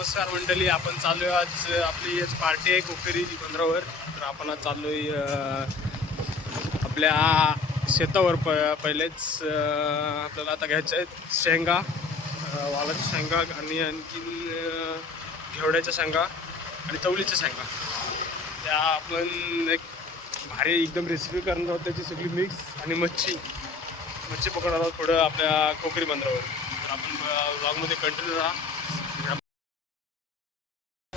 नमस्कार मंडळी आपण चालू आहे आज आपली आज पार्टी आहे कोकेरी बंदरावर तर आपण आज चाललो आहे आपल्या शेतावर प पहिलेच आपल्याला आता घ्यायच्या आहेत शेंगा वालाच्या शेंगा आणि आणखीन घेवड्याच्या शेंगा आणि चवळीच्या शेंगा. त्या आपण एक भारी एकदम रेसिपी करणार आहोत त्याची सगळी मिक्स आणि मच्छी. मच्छी पकडणार आहोत थोडं आपल्या कोकरी बंदरावर तर आपण ब्लॉगमध्ये कंटिन्यू राहा.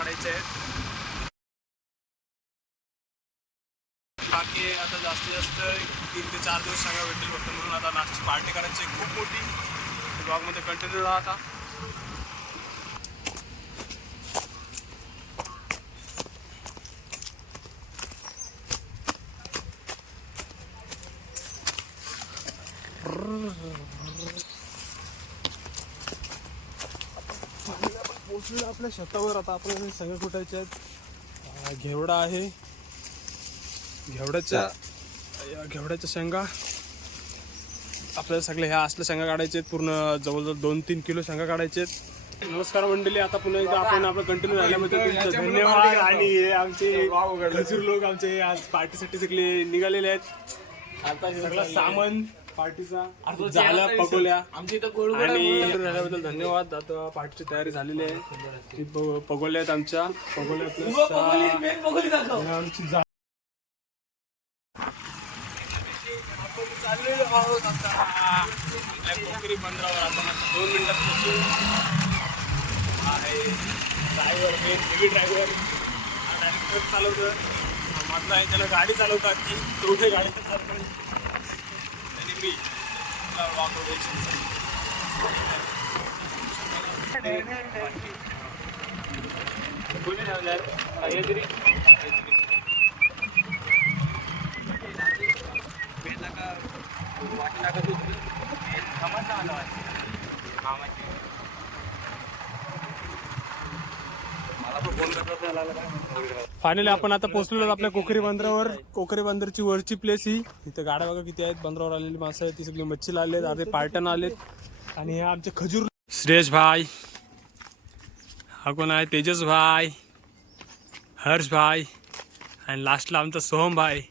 पडायचे आहेत. बाकी आता जास्तीत जास्त तीन ते चार दिवस सांगा भेटेल फक्त म्हणून आता नाश्ती पार्टी करायची खूप मोठी. ब्लॉगमध्ये कंटिन्यू राहा आता. पोचलेलं आपल्या शेतावर आता आपल्याला सगळं कुटायचे आहेत? घेवडा आहे. घेवड्याच्या घेवड्याच्या शेंगा. आपल्याला सगळ्या ह्या असल्या शेंगा काढायचे आहेत. पूर्ण जवळजवळ दोन तीन किलो शेंगा काढायचे आहेत. नमस्कार मंडळी आता पुन्हा एकदा आपण आपलं कंटिन्यू राहिल्याबद्दल तुमचं धन्यवाद. आणि हे आमचे लोक आमचे आज पार्टीसाठी सगळे निघालेले आहेत. आता सगळं सामान पार्टीचा झालं पगोल्या. आमच्या इथं आणि राहिल्याबद्दल धन्यवाद. आता पार्टीची तयारी झालेली आहे. ती प- पगोल्या आहेत आमच्या. पगोल्या plus, अं, आमची जा- आपण चाललेलो आहोत आता. आपल्या कोकरी बंदरावर आपण आता दोन मिनिटात पोहोचू आहे driver main heavy driver truck चालवतं मधला आहे त्याला गाडी चालवतात ती. दोघे गाडी चालवतात आणि मी आपला वाकवण्याची कोणी ठेवल्यात काहीतरी फायनली आपण आता पोहोचलेलो आपल्या कोकरी बंदरावर. कोकरी बंदरची वरची प्लेस ही. इथे गाड्या बघा किती आहेत. बंदरावर आलेली माणसं आहेत. ती सगळी मच्छीला आलेत अर्धे पार्टन आलेत. आणि हे आमचे खजूर श्रेयश भाई. हा कोण आहे? तेजस भाई. हर्ष भाई. आणि लास्टला आमचा सोहम भाई.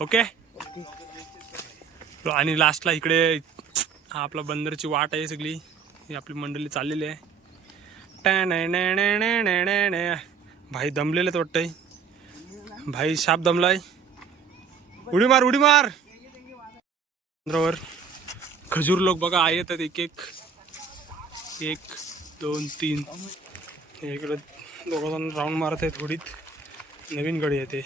ओके आणि लास्टला इकडे हा आपला बंदरची वाट आहे सगळी. ही आपली मंडळी चाललेली आहे. भाई दमलेले वाटतंय. भाई शाप दमलाय. उडी मार उडी मार. खजूर लोक बघा आहे येतात एक एक. एक दोन तीन. इकडं इकडे जण राऊंड मारत आहेत थोडीत नवीन गडी येते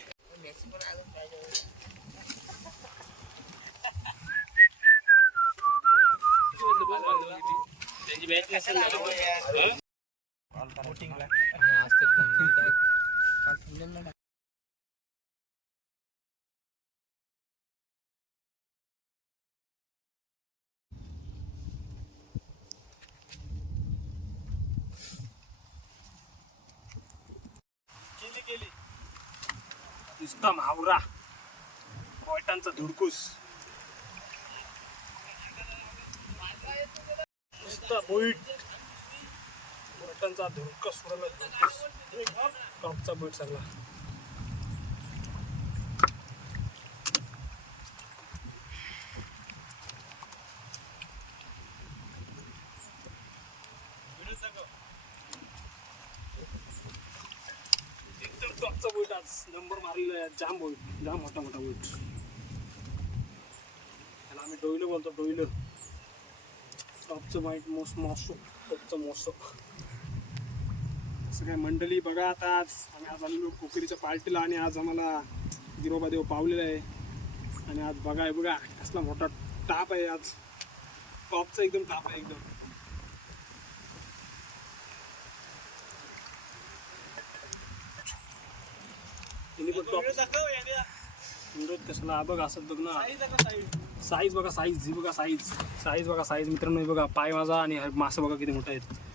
नुसता मावरा. पोयटांचा धुडकूस. नुसता बोईट. पोयटांचा धुडकस सोडला धुडकस टॉपचा बोईट सगळा एकदम टॉपचा बोईट आज नंबर मारलेला आहे जाम बोईट जाम मोठा मोठा बोईट त्याला आम्ही डोईलं बोलतो डोईलं टॉपचं बाईट मोस मॉसो टॉपचं मोसो काय मंडळी बघा आता आज आम्ही आज आलेलो कोकरीच्या पार्टीला आणि आज आम्हाला गिरोबा देव पावलेला आहे. आणि आज बघा हे बघा कसला मोठा टाप आहे आज. टॉपचा एकदम टाप आहे एकदम. कशाला? बघ असं बघ ना. साईज बघा साईज ही बघा साईज साईज बघा साईज मित्रांनो बघा पाय माझा आणि मासे बघा किती मोठे आहेत.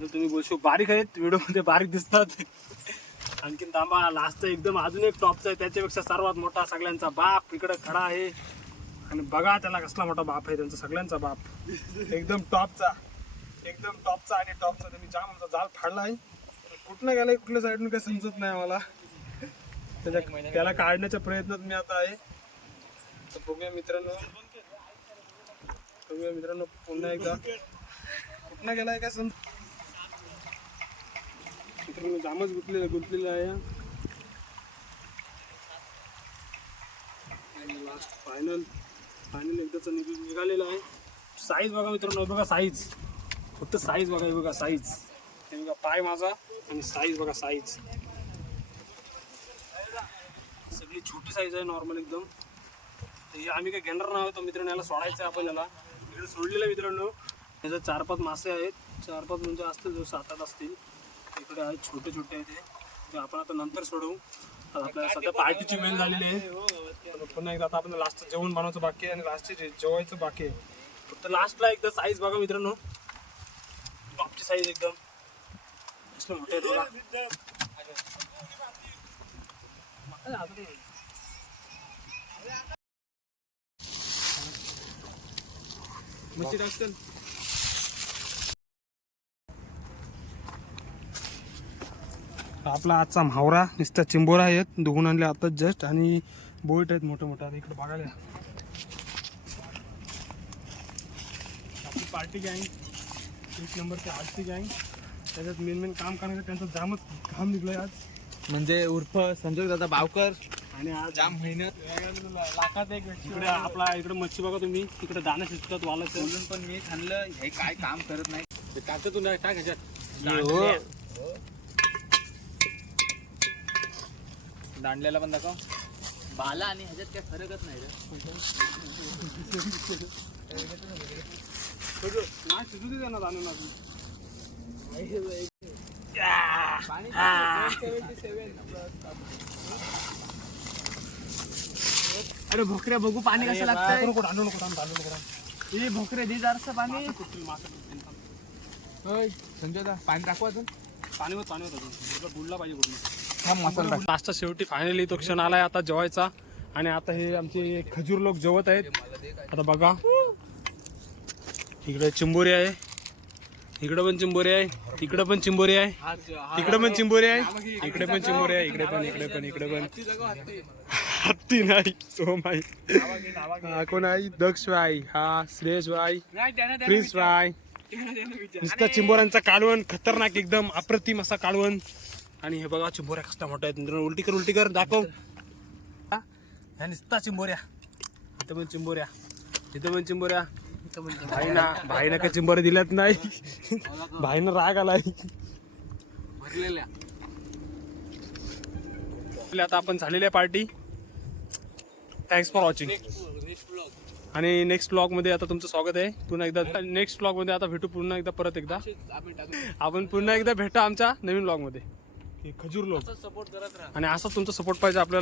तर तुम्ही बोलशो बारीक आहेत व्हिडिओमध्ये बारीक दिसतात. आणखीन तांबा लास्ट एकदम अजून एक टॉपचा आहे त्याच्यापेक्षा सर्वात मोठा सगळ्यांचा बाप इकडे खडा आहे. आणि बघा त्याला कसला मोठा बाप आहे त्यांचा सगळ्यांचा बाप. एकदम टॉपचा एकदम टॉपचा आणि टॉपचा त्यांनी जाम आमचा जाल फाडला आहे कुठनं गेलाय कुठल्या साईडनं काही समजत नाही मला त्याच्या त्याला काढण्याच्या प्रयत्नात मी आता आहे. तर बघूया मित्रांनो. बघूया मित्रांनो पुन्हा एकदा. कुठनं गेलाय काय समज पूर्ण जामच गुंतलेला गुंतलेला आहे लास्ट फायनल फायनल एकदाचा निघून निघालेला आहे. साईज बघा मित्रांनो बघा साईज फक्त साईज बघा हे बघा साईज हे बघा पाय माझा आणि साईज बघा साईज सगळी छोटी साईज आहे नॉर्मल एकदम. हे आम्ही काय घेणार नाही होतो मित्रांनो याला सोडायचं आहे आपण याला इकडे सोडलेलं आहे मित्रांनो. त्याच्यात चार पाच मासे आहेत. चार पाच म्हणजे असतील जो सात आठ असतील. इकडे आहेत छोटे छोटे आहेत ते. ते आपण आता नंतर सोडवू. आता आपल्याला सध्या पार्टीची मेल झालेली आहे. पण पुन्हा एकदा आता आपण लास्ट जेवण बनवायचं बाकी आहे आणि लास्टचे जेवायचं बाकी आहे. फक्त लास्टला एकदा साईज बघा मित्रांनो. बापची साईज एकदम. कसलं मोठे आहेत बघा. मच्छी आपला आजचा म्हावरा नुसता चिंबोरा आहेत. दोघून आणले आताच जस्ट आणि बोईट आहेत मोठे मोठे. आता इकडे बघायला. आपली पार्टी गँग एक नंबरची आजची गँग. त्याच्यात मेन मेन काम करण्याचं त्यांचं जामच काम निघलंय आज. म्हणजे उर्फ संजोग दादा बावकर. आणि आज जाम मेहनत लाखात एक इकडे आपला इकडे मच्छी बघा तुम्ही. तिकडे दाणं शिजतात वालाचं. बोलून पण मी खाल्लं. हे काय काम करत नाही. टाकतो तू टाक ह्याच्यात. दांडल्याला पण दाखव. बाला आणि ह्याच्यात काय फरकच नाही अरे भोकऱ्या बघू पाणी कसं लागतंय. आणू नको आणू नको आणू. हे भोकरे दे जरासं पाणी. संजय दा पाणी टाकू अजून. पाणी होत पाणी होत अजून. बुडला पाहिजे कुठून. हा मसाला टाक. शेवटी फायनली तो क्षण आलाय आता जेवायचा. आणि आता हे आमचे खजूर लोक जेवत आहेत. आता बघा. इकडे चिंबोरी आहे. इकडे पण चिंबोरी आहे. इकडे पण चिंबोरी आहे. इकडे पण चिंबोरी आहे. इकडे पण चिंबोरी आहे. इकडे पण इकडे पण इकडे पण. हत्ती नाही. सोम आहे कोण आहे? दक्ष भाई हा श्रेयस भाई प्रिन्स भाई नुसतं चिंबोऱ्यांचा कालवण. खतरनाक एकदम अप्रतिम असा कालवण. आणि हे बघा चिंबोऱ्या कसल्या मोठ्या आहेत मित्रांनो. उलटी कर उलटी कर दाखव. हा? ह्या नुसता चिंबोऱ्या. इथं पण चिंबोऱ्या. इथं पण चिंबोऱ्या. भाईना भाईनं काही चिंबोऱ्या दिल्यात नाही. भाईनं राग आलाय. भरलेल्या. आता आपण झालेली आहे पार्टी थँक्स फॉर वॉचिंग आणि नेक्स्ट ब्लॉगमध्ये आता तुमचं स्वागत आहे. पुन्हा एकदा नेक्स्ट ब्लॉगमध्ये आता भेटू पुन्हा एकदा परत एकदा. आपण पुन्हा एकदा भेटा आमच्या नवीन ब्लॉग खजूर लोक सपोर्ट करत राहा. आणि असा तुमचा सपोर्ट पाहिजे आपल्याला.